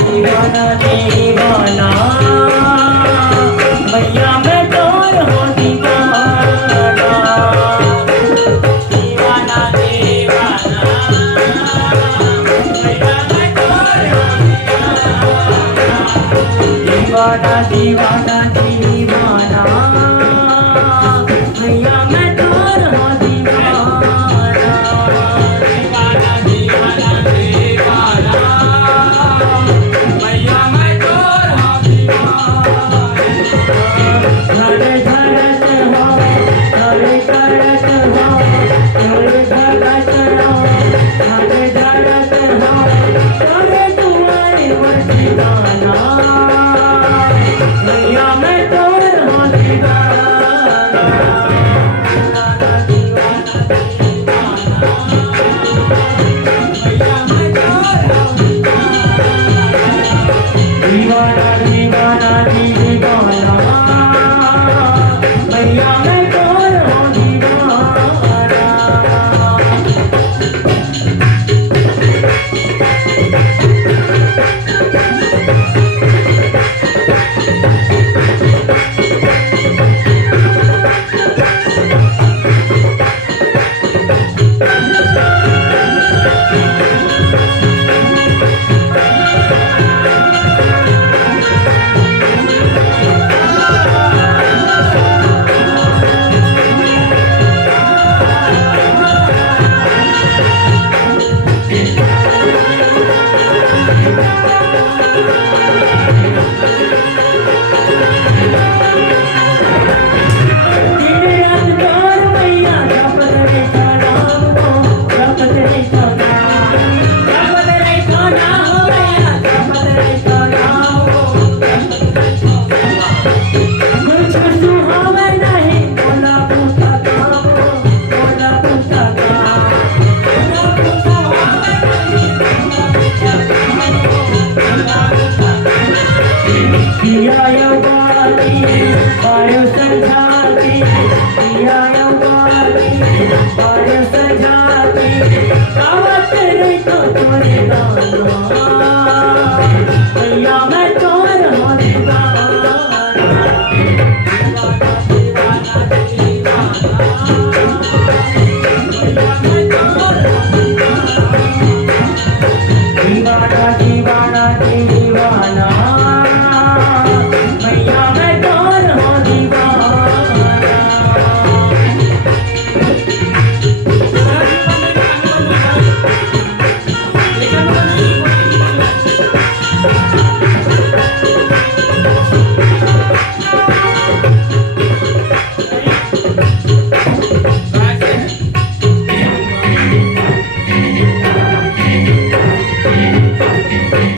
दीवाना दीवाना मैया मैं तोर हो दीवाना। दीवाना दीवाना मैया मैं तोर हो दीवाना। दीवाना दीवाना दीवाना मैया मैं तोर हो दीवाना। दीवाना दीवाना दीवाना मैया मैं तोर हो दीवाना। धड़े धड़क हो धड़े धड़क हो धड़े धड़क हो धड़े धड़क हो धड़े तुम्हारे वरदाना। मैया मैं तोर हो दीवाना। दीवाना दीवाना मैया मैं तोर हो दीवाना। दीवाना दीवाना मैया मैं तोर हो दीवाना। दिया योगाली वायु संझाती दिया योगाली वायु संझाती गावत रे तो तोरे गाना। मैया मैं तोर हो दीवाना। दीवाना दीवाना मैया मैं तोर हो दीवाना। दीवाना